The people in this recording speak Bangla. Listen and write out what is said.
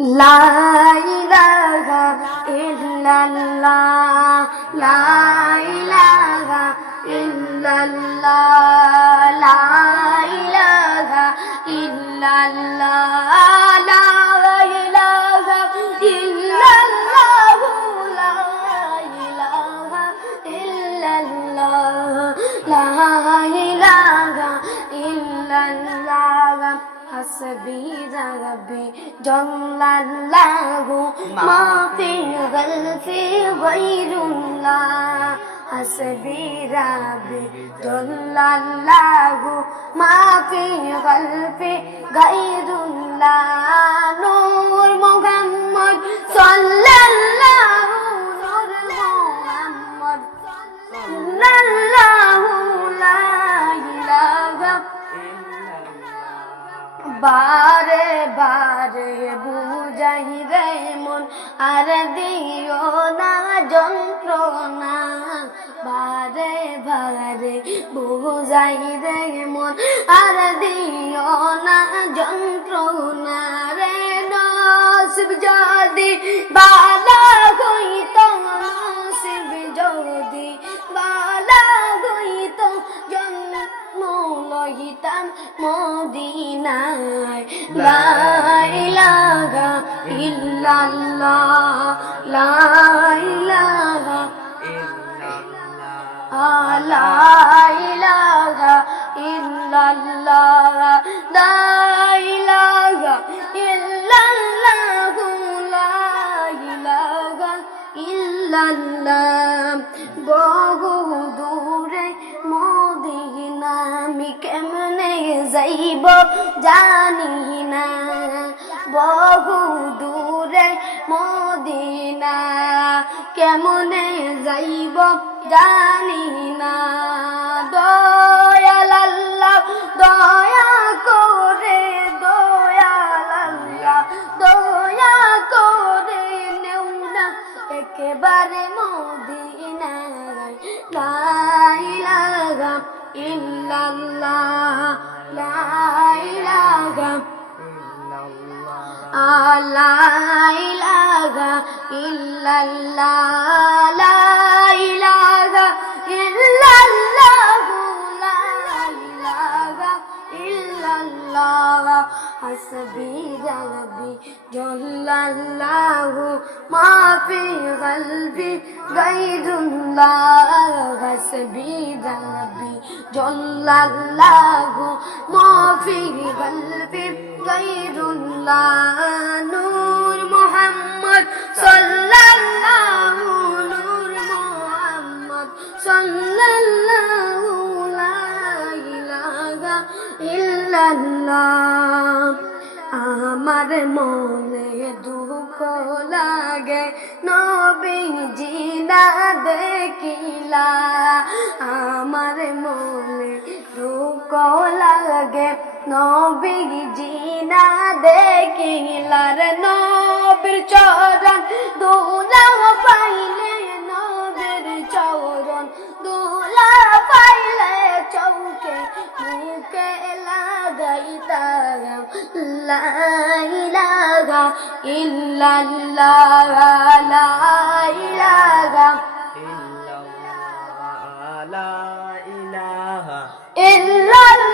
লা ইলাহা ইল্লাল্লাহ, লা ইলাহা ইল্লাল্লাহ, লা ইলাহা ইল্লাল্লাহ, লা ইলাহা ইল্লাল্লাহ, লা ইলাহা ইল্লাল্লাহ, লা ইলাহা ইল্লাল্লাহ। حسبي ربي جل الله ما في قلبي غير الله. حسبي ربي جل الله ما في قلبي غير الله. نور محمد صلى الله، نور محمد صلى الله، لا إله বারে বারে বুঝাই রে মন আর দিও না যন্ত্রণা, বারে বারে বুঝাই রে মন আর দিও না যন্ত্রণা রে। নসিব যদি বালা হইত, নসিব যদি বালা হইত জন্ম লইতাম মদিনায়। লা ইলাহা ইল্লাল্লাহ, লা ইলাহা ইল্লাল্লাহ, লা ইলাহা ইল্লাল্লাহ, লা ইলাহা ইল্লাল্লাহ, লা ইলাহা ইল্লাল্লাহ। বহু দূরে মদিনা আমি কেমনে যাইব জানি না, বহু দূরে মদিনা কেমনে যাইব জানি না। দয়াল আল্লাহ দয়া করে, দয়াল আল্লাহ দয়া করে নেও না একেবারে মদিনায়। লা ইলাহা ইল্লাল্লাহ, লা ইলাহা লা ইলাহা ইল্লাল্লাহ, লা ইলাহা ইল্লাল্লাহ, লা ইলাহা ইল্লাল্লাহ। হাসবি রব্বি জাল্লাল্লাহু মা ফি কলবি গায়রুল্লাহ। হাসবি রব্বি জাল্লাল্লাহু মা ফি কলবি গায়রুল্লাহ। নূর মুহাম্মদ সাল্লাল্লাহু, নূর মুহাম্মদ সাল্লাল্লাহু, লা ইলাহা ইল্লাল্লাহ। আমার মনে দুঃখ লাগে নবীজি না দেখিলা, আমার মনে দুঃখ লাগে নবীজি না দেখিলা রে। নবীর চরণ দোলা পাইলে, নবীর চরণ দোলা পাইলে চৌকে মুখে লাগাইতাম। লা ইলাহা ইল্লাল্লাহ, লা ইলাহা ইল্লাল্লাহ, লা ইলাহা ইল্লাল্লাহ।